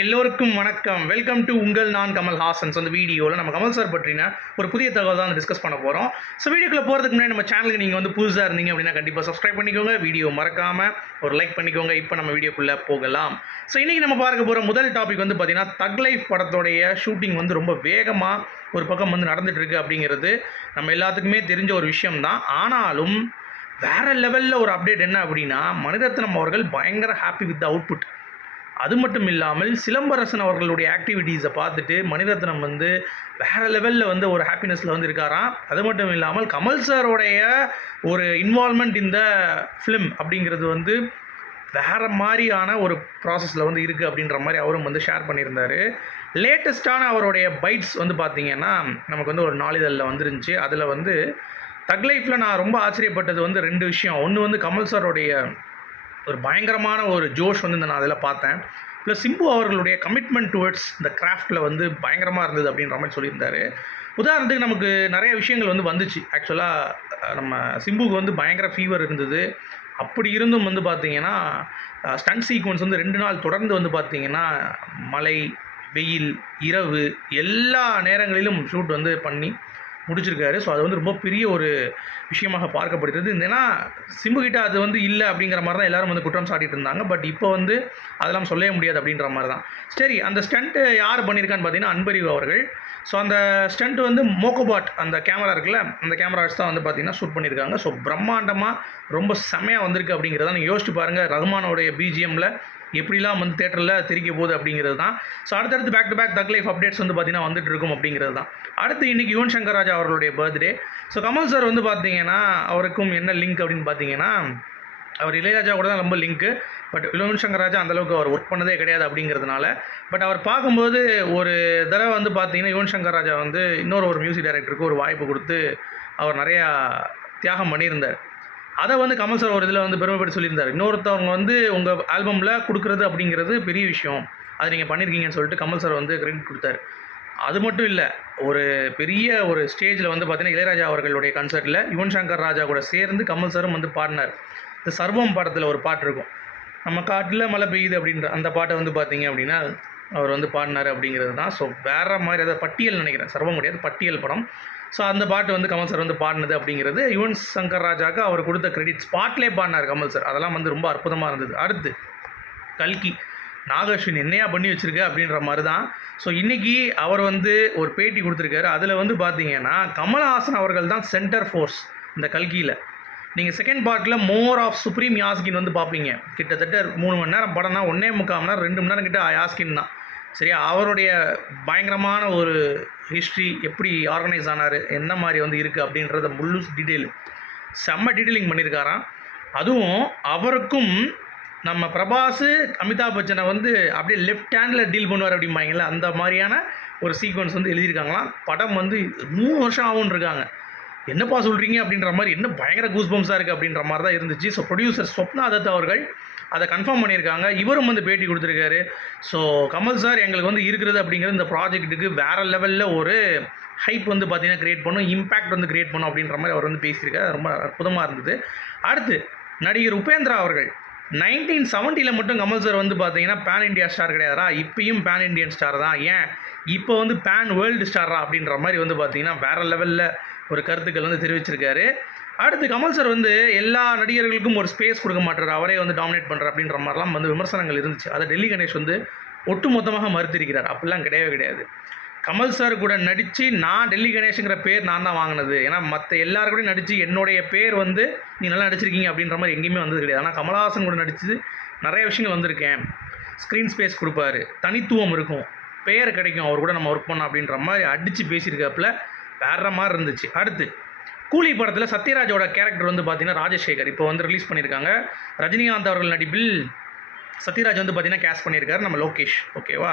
எல்லோருக்கும் வணக்கம். Welcome to உங்கள் நான் கமல் ஹாசன். ஸோ அந்த வீடியோவில் நம்ம கமல் சார் பற்றின ஒரு புதிய தகவல் தான் டிஸ்கஸ் பண்ண போகிறோம். ஸோ வீடியோக்குள்ளே போகிறதுக்கு முன்னாடி நம்ம சேனலுக்கு நீங்கள் வந்து புதுசாக இருந்தீங்க அப்படின்னா கண்டிப்பாக சப்ஸ்கிரைப் பண்ணிக்கோங்க. வீடியோ மறக்காமல் ஒரு லைக் பண்ணிக்கோங்க. இப்போ நம்ம வீடியோக்குள்ளே போகலாம். ஸோ இன்றைக்கி நம்ம பார்க்க போகிற முதல் டாபிக் வந்து பார்த்திங்கன்னா தக் லைஃப் படத்தோடைய ஷூட்டிங் வந்து ரொம்ப வேகமாக ஒரு பக்கம் வந்து நடந்துகிட்ருக்கு அப்படிங்கிறது நம்ம எல்லாத்துக்குமே தெரிஞ்ச ஒரு விஷயம்தான். ஆனாலும் வேறு லெவலில் ஒரு அப்டேட் என்ன அப்படின்னா, மணிரத்னம் அவர்கள் பயங்கர ஹாப்பி வித் த அவுட்புட். அது மட்டும் இல்லாமல் சிலம்பரசன் அவர்களுடைய ஆக்டிவிட்டீஸை பார்த்துட்டு மணிரத்னம் வந்து வேறு லெவலில் வந்து ஒரு ஹாப்பினஸில் வந்து இருக்காராம். அது மட்டும் இல்லாமல் கமல் சாரோடைய ஒரு இன்வால்மெண்ட் இந்த ஃபிலிம் அப்படிங்கிறது வந்து வேறு மாதிரியான ஒரு ப்ராசஸில் வந்து இருக்குது அப்படின்ற மாதிரி அவரும் வந்து ஷேர் பண்ணியிருந்தார். லேட்டஸ்ட்டான அவருடைய பைட்ஸ் வந்து பார்த்திங்கன்னா நமக்கு வந்து ஒரு நாளிதழில் வந்துருந்துச்சு. அதில் வந்து தக் லைஃப்பில் நான் ரொம்ப ஆச்சரியப்பட்டது வந்து 2 விஷயம். ஒன்று வந்து கமல் சாரோடைய ஒரு பயங்கரமான ஒரு ஜோஷ் வந்து நான் அதில் பார்த்தேன். ப்ளஸ் சிம்பு அவர்களுடைய கமிட்மெண்ட் டுவர்ட்ஸ் இந்த கிராஃப்டில் வந்து பயங்கரமாக இருந்தது அப்படின்ற மாதிரி சொல்லியிருந்தார். உதாரணத்துக்கு நமக்கு நிறைய விஷயங்கள் வந்து வந்துச்சு. ஆக்சுவலாக நம்ம சிம்புக்கு வந்து பயங்கர ஃபீவர் இருந்தது. அப்படி இருந்தும் வந்து பார்த்திங்கன்னா ஸ்டண்ட் சீக்வன்ஸ் வந்து 2 நாள் தொடர்ந்து வந்து பார்த்திங்கன்னா மழை, வெயில், இரவு எல்லா நேரங்களிலும் ஷூட் வந்து பண்ணி முடிச்சிருக்காரு. ஸோ அது வந்து ரொம்ப பெரிய ஒரு விஷயமாக பார்க்கப்படுகிறது. ஏன்னா சிம்புகிட்ட அது வந்து இல்லை அப்படிங்கிற மாதிரி தான் எல்லோரும் வந்து குற்றம் சாட்டிகிட்டு இருந்தாங்க. பட் இப்போ வந்து அதெல்லாம் சொல்லவே முடியாது அப்படின்ற மாதிரி தான். சரி, அந்த ஸ்டண்ட்டு யார் பண்ணியிருக்கான்னு பார்த்தீங்கன்னா அன்பறிவு அவர்கள். ஸோ அந்த ஸ்டண்ட் வந்து மோகோபாட் அந்த கேமரா இருக்குல்ல, அந்த கேமரா வச்சு தான் வந்து பார்த்திங்கன்னா ஷூட் பண்ணியிருக்காங்க. ஸோ பிரம்மாண்டமாக ரொம்ப செமையாக வந்திருக்கு அப்படிங்கிறத நீங்கள் யோசிச்சு பாருங்கள். ரஹ்மானோடைய பிஜிஎம்மில் எப்படிலாம் வந்து தேட்டரில் தெரிக்க போகுது அப்படிங்கிறது தான். ஸோ அடுத்தடுத்து பேக் டு பேக் தக் லைஃப் அப்டேட்ஸ் வந்து பார்த்திங்கன்னா வந்துட்டு இருக்கும் அப்படிங்கிறது தான். அடுத்து இன்றைக்கி யுவன் சங்கர் ராஜா அவர்களுடைய பர்த்டே. ஸோ கமல் சார் வந்து பார்த்திங்கன்னா அவருக்கும் என்ன லிங்க் அப்படின்னு பார்த்தீங்கன்னா, அவர் இளையராஜா கூட தான் ரொம்ப லிங்க்கு. பட் யுவன் சங்கர் ராஜா அந்தளவுக்கு அவர் ஒர்க் பண்ணதே கிடையாது அப்படிங்கிறதுனால. பட் அவர் பார்க்கும்போது ஒரு தடவை வந்து பார்த்திங்கன்னா யுவன் சங்கர் ராஜா வந்து இன்னொரு மியூசிக் டைரக்டருக்கு ஒரு வாய்ப்பு கொடுத்து அவர் நிறையா தியாகம் பண்ணியிருந்தார். அதை வந்து கமல் சார் ஒரு இதில் வந்து பெருமைப்பட்டு சொல்லியிருந்தார். இன்னொருத்தவங்க வந்து உங்கள் ஆல்பமில் கொடுக்குறது அப்படிங்கிறது பெரிய விஷயம், அது நீங்கள் பண்ணியிருக்கீங்கன்னு சொல்லிட்டு கமல் சார் வந்து கிரெடிட் கொடுத்தாரு. அது மட்டும் இல்லை, ஒரு பெரிய ஒரு ஸ்டேஜில் வந்து பார்த்திங்கன்னா இளையராஜா அவர்களுடைய கன்சர்ட்டில் யுவன் சங்கர் ராஜா கூட சேர்ந்து கமல் சாரும் வந்து பாடினார். இந்த சர்வம் படத்தில் ஒரு பாட்டு இருக்கும், நம்ம காட்டில் மழை பெய்யுது அப்படின்ற அந்த பாட்டை வந்து பார்த்திங்க அப்படின்னா அவர் வந்து பாடினார் அப்படிங்கிறது தான். ஸோ வேறு மாதிரி அதை பட்டியல் நினைக்கிறேன், சர்வம் முடியாது, பட்டியல் படம். ஸோ அந்த பாட்டு வந்து கமல் சார் வந்து பாடினது அப்படிங்கிறது யுவன் சங்கர் ராஜாவுக்கு அவர் கொடுத்த கிரெடிட். ஸ்பாட்லேயே பாடினார் கமல் சார். அதெல்லாம் வந்து ரொம்ப அற்புதமாக இருந்தது. அடுத்து கல்கி நாகாஸ்வின் என்னையா பண்ணி வச்சுருக்க அப்படின்ற மாதிரி தான். ஸோ இன்றைக்கி அவர் வந்து ஒரு பேட்டி கொடுத்துருக்காரு. அதில் வந்து பார்த்திங்கன்னா கமல்ஹாசன் அவர்கள் தான் சென்டர் ஃபோர்ஸ் இந்த கல்கியில். நீங்கள் செகண்ட் பார்ட்டில் மோர் ஆஃப் சுப்ரீம் யாஸ்கின் வந்து பார்ப்பீங்க. கிட்டத்தட்ட 3 மணி நேரம் படம்னா 1.25 மணி நேரம் 2 மணி நேரம் கிட்ட யாஸ்கின் தான். சரியா, அவருடைய பயங்கரமான ஒரு ஹிஸ்ட்ரி, எப்படி ஆர்கனைஸ் ஆனார், என்ன மாதிரி வந்து இருக்குது அப்படின்றத முழு டீட்டெயில் செம்ம டீட்டெயிலிங் பண்ணியிருக்காராம். அதுவும் அவருக்கும் நம்ம பிரபாஸ் அமிதாப் பச்சனை வந்து அப்படியே லெஃப்ட் ஹேண்டில் டீல் பண்ணுவார் அப்படிம்பாங்களே, அந்த மாதிரியான ஒரு சீக்வன்ஸ் வந்து எழுதியிருக்காங்களாம். படம் வந்து 3 வருஷம் ஆகும்னு இருக்காங்க. என்னப்பா சொல்கிறீங்க அப்படின்ற மாதிரி, என்ன பயங்கர கூஸ்பம்ஸாக இருக்குது அப்படின்ற மாதிரி தான் இருந்துச்சு. ஸோ ப்ரொடியூசர் ஸ்வப்னா தத் அவர்கள் அதை கன்ஃபார்ம் பண்ணியிருக்காங்க. இவரும் வந்து பேட்டி கொடுத்துருக்காரு. ஸோ கமல் சார் எங்களுக்கு வந்து இருக்கிறது அப்படிங்கிறது இந்த ப்ராஜெக்ட்டுக்கு வேறு லெவலில் ஒரு ஹைப் வந்து பார்த்திங்கன்னா க்ரியேட் பண்ணும், இம்பேக்ட் வந்து க்ரியேட் பண்ணும் அப்படின்ற மாதிரி அவர் வந்து பேசியிருக்காரு. ரொம்ப அற்புதமாக இருந்தது. அடுத்து நடிகர் உபேந்திரா அவர்கள் 1970 மட்டும் கமல் சார் வந்து பார்த்திங்கன்னா பேன் இண்டியா ஸ்டார் கிடையாதா, இப்பயும் பேன் இண்டியன் ஸ்டார் தான், ஏன் இப்போ வந்து பேன் வேர்ல்டு ஸ்டாரா அப்படின்ற மாதிரி வந்து பார்த்திங்கன்னா வேறு லெவலில் ஒரு கருத்துக்கள் வந்து தெரிவிச்சிருக்காரு. அடுத்து கமல் சார் வந்து எல்லா நடிகர்களுக்கும் ஒரு ஸ்பேஸ் கொடுக்க மாட்டார், அவரே வந்து டாமினேட் பண்ணுறார் அப்படின்ற மாதிரிலாம் வந்து விமர்சனங்கள் இருந்துச்சு. அதை டெல்லி கணேஷ் வந்து ஒட்டு மொத்தமாக மறுத்திருக்கிறார். அப்படிலாம் கிடையவே கிடையாது. கமல் சார் கூட நடித்து நான் டெல்லி கணேஷுங்கிற பேர் நான் தான் வாங்கினது. ஏன்னா மற்ற எல்லாருக்கூடையும் நடித்து என்னுடைய பேர் வந்து நீ நல்லா நடிச்சிருக்கீங்க அப்படின்ற மாதிரி எங்கேயுமே வந்தது கிடையாது. ஆனால் கமல்ஹாசன் கூட நடித்து நிறைய விஷயங்கள் வந்திருக்கேன். ஸ்க்ரீன் ஸ்பேஸ் கொடுப்பாரு, தனித்துவம் இருக்கும், பெயர் கிடைக்கும், அவர் கூட நம்ம ஒர்க் பண்ணோம் அப்படின்ற மாதிரி அடித்து பேசியிருக்காப்புல வேறு மாதிரி இருந்துச்சு. அடுத்து கூலி படத்தில் சத்யராஜோட கேரக்டர் வந்து பார்த்திங்கன்னா ராஜசேகர் இப்போ வந்து ரிலீஸ் பண்ணியிருக்காங்க. ரஜினிகாந்த் அவர்கள் நடிப்பில் சத்யராஜ் வந்து பார்த்திங்கன்னா கேஸ்ட் பண்ணியிருக்காரு நம்ம லோகேஷ், ஓகேவா.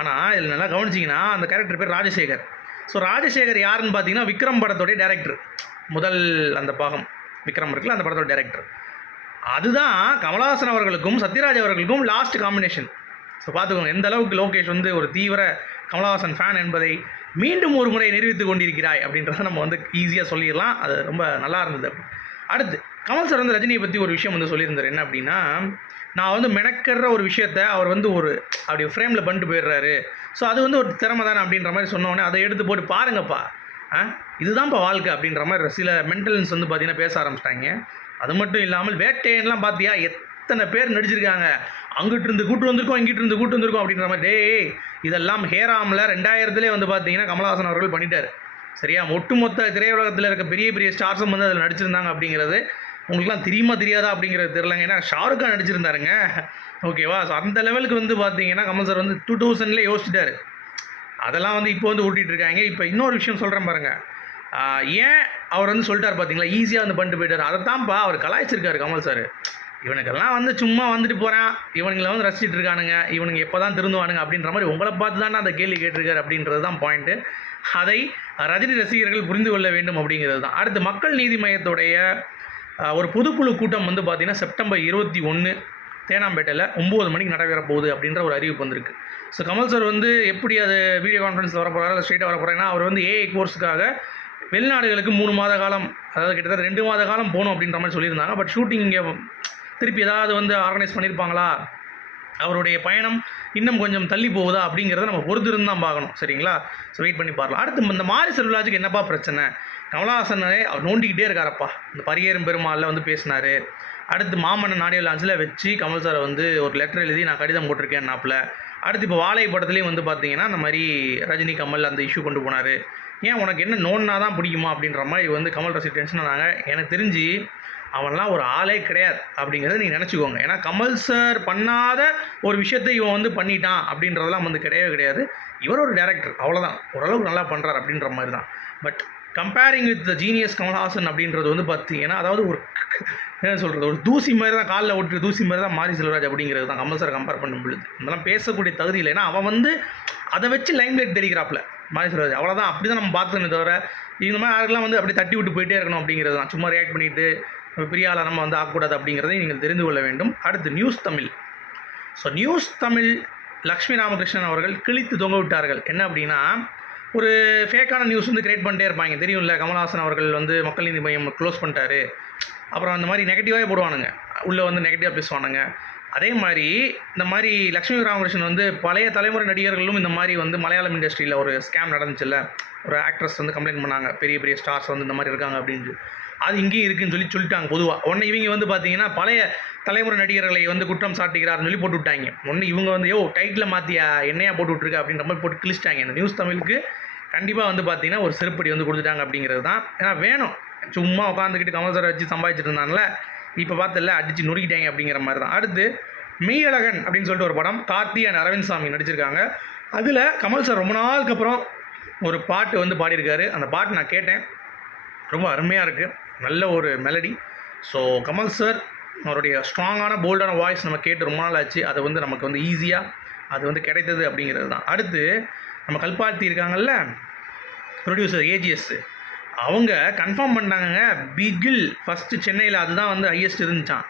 ஆனால் இதில் நல்லா கவனிச்சிங்கன்னா அந்த கேரக்டர் பேர் ராஜசேகர். ஸோ ராஜசேகர் யாருன்னு பார்த்தீங்கன்னா விக்ரம் படத்தோடைய டேரக்டர், முதல் அந்த பாகம் விக்ரம் இருக்குல்ல அந்த படத்தோட டேரக்டர். அதுதான் கமல்ஹாசன் அவர்களுக்கும் சத்யராஜ் அவர்களுக்கும் லாஸ்ட் காம்பினேஷன். ஸோ பார்த்துக்கோங்க எந்த அளவுக்கு லோகேஷ் வந்து ஒரு தீவிர கமல்ஹாசன் ஃபேன் என்பதை மீண்டும் ஒரு முறை நிரூபித்து கொண்டிருக்கிறாய் அப்படின்றத நம்ம வந்து ஈஸியாக சொல்லிடலாம். அது ரொம்ப நல்லா இருந்தது. அடுத்து கமல் சார் வந்து ரஜினியை பற்றி ஒரு விஷயம் வந்து சொல்லியிருந்தார். என்ன அப்படின்னா, நான் வந்து மெனக்கிற ஒரு விஷயத்த அவர் வந்து ஒரு அப்படி ஃப்ரேமில் பண்ணிட்டு போயிடுறாரு. ஸோ அது வந்து ஒரு திறமை தானே அப்படின்ற மாதிரி சொன்னோடனே அதை எடுத்து போட்டு பாருங்கப்பா, இதுதான்ப்பா வாழ்க்கை அப்படின்ற மாதிரி சில மென்டலன்ஸ் வந்து பார்த்தீங்கன்னா பேச ஆரம்பிச்சிட்டாங்க. அது மட்டும் இல்லாமல் வேட்டையன்லாம் பார்த்தியா எத்தனை பேர் நடிச்சிருக்காங்க, அங்கிட்டு இருந்து கூட்டு வந்திருக்கோம், இங்கிட்டு இருந்து கூட்டு வந்திருக்கோம் அப்படின்ற மாதிரி. டேய், இதெல்லாம் ஹேராமில் 2000 வந்து பார்த்தீங்கன்னா கமல்ஹாசன் அவர்கள் பண்ணிட்டார். சரியா? ஒட்டுமொத்த திரையுலகத்தில் இருக்க பெரிய பெரிய ஸ்டார்ஸும் வந்து அதில் நடிச்சிருந்தாங்க அப்படிங்கிறது உங்களுக்குலாம் தெரியுமா தெரியாதா அப்படிங்கிறது தெரிலங்க. ஏன்னா ஷாருக் கான் நடிச்சிருந்தாருங்க. ஓகேவா? ஸோ அந்த லெவலுக்கு வந்து பார்த்தீங்கன்னா கமல் சார் வந்து 2000 யோசிச்சிட்டாரு. அதெல்லாம் வந்து இப்போ வந்து ஊட்டிகிட்டு இருக்காங்க. இப்போ இன்னொரு விஷயம் சொல்கிறேன் பாருங்கள். ஏன் அவர் வந்து சொல்லிட்டார் பார்த்தீங்களா, ஈஸியாக வந்து பண்ணிட்டு போயிட்டார். அதை தான்ப்பா அவர் கலாய்ச்சிருக்காரு கமல் சார். இவனுக்கெல்லாம் வந்து சும்மா வந்துட்டு போகிறான், இவனுங்களை வந்து ரசிச்சிட்டு இருக்கானுங்க, இவனுங்க எப்போ தான் திருந்துவானுங்க அப்படின்ற மாதிரி உங்களை பார்த்து தானே அந்த கேள்வி கேட்டிருக்காரு அப்படின்றது தான் பாயிண்ட்டு. அதை ரஜினி ரசிகர்கள் புரிந்து கொள்ள வேண்டும் அப்படிங்கிறது தான். அடுத்து மக்கள் நீதி மையத்துடைய ஒரு பொதுக்குழு கூட்டம் வந்து பார்த்திங்கன்னா செப்டம்பர் 21 தேனாம்பேட்டையில் 9 மணிக்கு நடைபெற போகுது அப்படின்ற ஒரு அறிவிப்பு வந்திருக்கு. ஸோ கமல் சார் வந்து எப்படி அது வீடியோ கான்ஃபரன்ஸில் வர போகிறாரு, ஸ்ட்ரெயிட்டாக வர போகிறாங்கன்னா, அவர் வந்து ஏஐ கோர்ஸுக்காக வெளிநாடுகளுக்கு 3 மாத காலம், அதாவது கிட்டத்தட்ட 2 மாத காலம் போகணும் அப்படின்ற மாதிரி சொல்லியிருந்தாங்க. பட் ஷூட்டிங் இங்கே திருப்பி ஏதாவது வந்து ஆர்கனைஸ் பண்ணியிருப்பாங்களா, அவருடைய பயணம் இன்னும் கொஞ்சம் தள்ளி போகுதா அப்படிங்கிறத நம்ம பொறுத்திருந்து தான் பார்க்கணும். சரிங்களா? ஸோ வெயிட் பண்ணி பார்க்கலாம். அடுத்து இந்த மாரி செல்வராஜுக்கு என்னப்பா பிரச்சனை? கமலஹாசனே அவர் நோண்டிக்கிட்டே இருக்காரப்பா. இந்த பரியேறும் பெருமாளில் வந்து பேசினார். அடுத்து மாமன்னன் ஆடியோ லான்ச்சில் வச்சு கமல் சாரை வந்து ஒரு லெட்டர் எழுதி நான் கடிதம் போட்டிருக்கேன் நாப்பில். அடுத்து இப்போ வாழை படத்துலேயும் வந்து பார்த்தீங்கன்னா இந்த மாதிரி ரஜினி கமல் அந்த இஷ்யூ கொண்டு போனார். ஏன் உனக்கு என்ன நோன்னா தான் பிடிக்குமா அப்படின்ற மாதிரி வந்து கமல் ரசி டென்ஷன் ஆனாங்க. எனக்கு தெரிஞ்சு அவன்லாம் ஒரு ஆளே கிடையாது அப்படிங்கிறத நீங்கள் நினச்சிக்கோங்க. ஏன்னா கமல் சார் பண்ணாத ஒரு விஷயத்தை இவன் வந்து பண்ணிட்டான் அப்படின்றதெல்லாம் வந்து கிடையவே கிடையாது. இவர் ஒரு டேரக்டர், அவ்வளோதான், ஓரளவுக்கு நல்லா பண்ணுறார் அப்படின்ற மாதிரி தான். But comparing with the genius Kamal Haasan அப்படின்றது வந்து பார்த்தீங்கன்னா, அதாவது ஒரு என்ன சொல்கிறது, ஒரு தூசி மாதிரி தான், காலில் ஓட்டுற தூசி மாதிரி தான் மாரி செல்வராஜ் அப்படிங்கிறது தான் கமல் சார் கம்பேர் பண்ணும் பொழுது. இதெல்லாம் பேசக்கூடிய தகுதி இல்லை. ஏன்னா அவன் வந்து அதை வச்சு லைம் லைட் தெரிகிறாப்புல மாரி செல்வராஜ். அவ்வளோதான், அப்படி தான் நம்ம பார்த்துக்கணும். தவிர இந்த மாதிரி யாருக்கெல்லாம் வந்து அப்படி தட்டி விட்டு போயிட்டே இருக்கணும் அப்படிங்கிறது தான். சும்மா ரியாக்ட் பண்ணிவிட்டு பெரிய ஆளாக நம்ம வந்து ஆகக்கூடாது அப்படிங்கிறதை நீங்கள் தெரிந்து கொள்ள வேண்டும். அடுத்து news Tamil. So news Tamil Lakshmi Ramakrishnan அவர்கள் கிழித்து தொங்க விட்டார்கள். என்ன அப்படின்னா, ஒரு ஃபேக்கான நியூஸ் வந்து கிரியேட் பண்ணிட்டே இருப்பாங்க. தெரியும்ல, கமல்ஹாசன் அவர்கள் வந்து மக்கள் நீதி மையம் க்ளோஸ் பண்ணிட்டாரு, அப்புறம் அந்த மாதிரி நெகட்டிவாகவே போடுவானுங்க, உள்ளே வந்து நெகட்டிவாக பேசுவானுங்க. அதே மாதிரி இந்த மாதிரி லக்ஷ்மி ராமகிருஷ்ணன் வந்து பழைய தலைமுறை நடிகர்களும் இந்த மாதிரி வந்து மலையாளம் இண்டஸ்ட்ரியில் ஒரு ஸ்கேம் நடந்துச்சுல்ல, ஒரு ஆக்ட்ரஸ் வந்து கம்ப்ளைண்ட் பண்ணாங்க, பெரிய பெரிய ஸ்டார்ஸ் வந்து இந்த மாதிரி இருக்காங்க அப்படின்னு. அது இங்கேயும் இருக்குதுன்னு சொல்லிட்டாங்க பொதுவாக. ஒன்று இவங்க வந்து பார்த்தீங்கன்னா பழைய தலைமுறை நடிகர்களை வந்து குற்றம் சாட்டுகிறாருன்னு சொல்லி போட்டு விட்டாங்க. ஒன்று இவங்க வந்து டைட்டில் மாற்றியா என்னையா போட்டு விட்ருக்க அப்படின்ற மாதிரி போட்டு கிழிச்சிட்டாங்க. இந்த நியூஸ் தமிழுக்கு கண்டிப்பாக வந்து பார்த்தீங்கன்னா ஒரு செருப்படி வந்து கொடுத்துட்டாங்க அப்படிங்கிறது தான். ஏன்னா வேணும், சும்மா உட்காந்துக்கிட்டு கமல் சாரை வச்சு சம்பாதிச்சிட்டு இருந்தாங்கல்ல, இப்போ பார்த்தல அடித்து நொறுக்கிட்டாங்க அப்படிங்கிற மாதிரி தான். அடுத்து மெய்யழகன் அப்படின்னு சொல்லிட்டு ஒரு படம் கார்த்தி அண்ட் அரவிந்த் சாமி நடிச்சிருக்காங்க. அதில் கமல் சார் ரொம்ப நாளுக்கு அப்புறம் ஒரு பாட்டு வந்து பாடியிருக்காரு. அந்த பாட்டு நான் கேட்டேன், ரொம்ப அருமையாக இருக்குது, நல்ல ஒரு மெலடி. ஸோ கமல் சார் அவருடைய ஸ்ட்ராங்கான போல்டான வாய்ஸ் நம்ம கேட்டு ரொம்ப நாள் ஆச்சு. அதை வந்து நமக்கு வந்து ஈஸியாக அது வந்து கிடைத்தது அப்படிங்கிறது தான். அடுத்து நம்ம கல்பாத்தி இருக்காங்கல்ல, ப்ரொடியூசர் ஏஜிஎஸ், அவங்க கன்ஃபார்ம் பண்ணாங்க பிகில் ஃபஸ்ட்டு சென்னையில் அதுதான் வந்து ஹையஸ்ட் இருந்துச்சான்.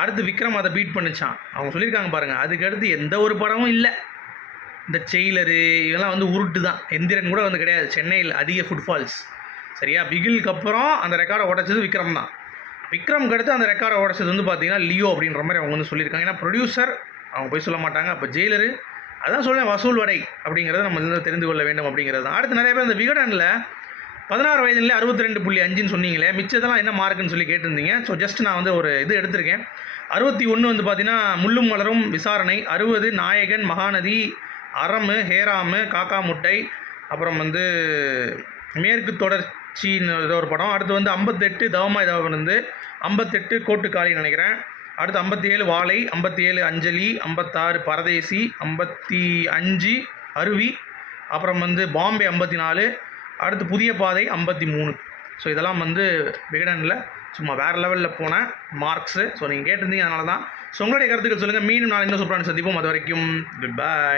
அடுத்து விக்ரம் அதை பீட் பண்ணிச்சான். அவங்க சொல்லியிருக்காங்க பாருங்கள். அதுக்கடுத்து எந்த ஒரு படமும் இல்லை. இந்த செயிலரு இதெல்லாம் வந்து உருட்டு தான். எந்திரன் கூட வந்து கிடையாது சென்னையில் அதிக ஃபுட்ஃபால்ஸ். சரியா? பிகிலுக்கு அப்புறம் அந்த ரெக்கார்டை உடைச்சது விக்ரம் தான். விக்ரம்க்கு அடுத்து அந்த ரெக்கார்டை உடைச்சது வந்து பார்த்தீங்கன்னா லியோ அப்படின்ற மாதிரி அவங்க வந்து சொல்லியிருக்காங்க. ஏன்னா ப்ரொடியூசர் அவங்க போய் சொல்ல மாட்டாங்க. அப்போ ஜெயிலரு அதான் சொல்லுவேன், வசூல் வடை அப்படிங்கிறத நம்ம வந்து தெரிந்து கொள்ள வேண்டும் அப்படிங்கிறது தான். அடுத்து நிறைய பேர் இந்த விகடனில் 16 வயதுலேயே 62.5 சொன்னீங்களே, மிச்சதெல்லாம் என்ன மார்க்குன்னு சொல்லி கேட்டிருந்தீங்க. ஸோ ஜஸ்ட் நான் வந்து ஒரு இது எடுத்திருக்கேன். 61 வந்து பார்த்தீங்கன்னா முள்ளும் மலரும் விசாரணை, 60 நாயகன் மகாநதி, அரமு ஹேராமு காக்கா முட்டை, அப்புறம் வந்து மேற்கு தொடர்ச்சின்னு ஏதோ ஒரு படம். அடுத்து வந்து 58 தவமா ஏதாவது வந்து 58 கோட்டுக்காளின்னு நினைக்கிறேன். அடுத்து 57 வாழை, 57 அஞ்சலி, 56 பரதேசி, 55 அருவி, அப்புறம் வந்து பாம்பே 54, அடுத்து புதிய பாதை 53. ஸோ இதெல்லாம் வந்து விகடனில் சும்மா வேறு லெவலில் போன மார்க்ஸு. ஸோ நீங்கள் கேட்டிருந்தீங்க, அதனால தான். ஸோ உங்களுடைய கருத்துக்கள் சொல்லுங்கள். மீண்டும் நான் இன்னும் சூப்பரான சந்திப்போம். அது வரைக்கும் குட் பை.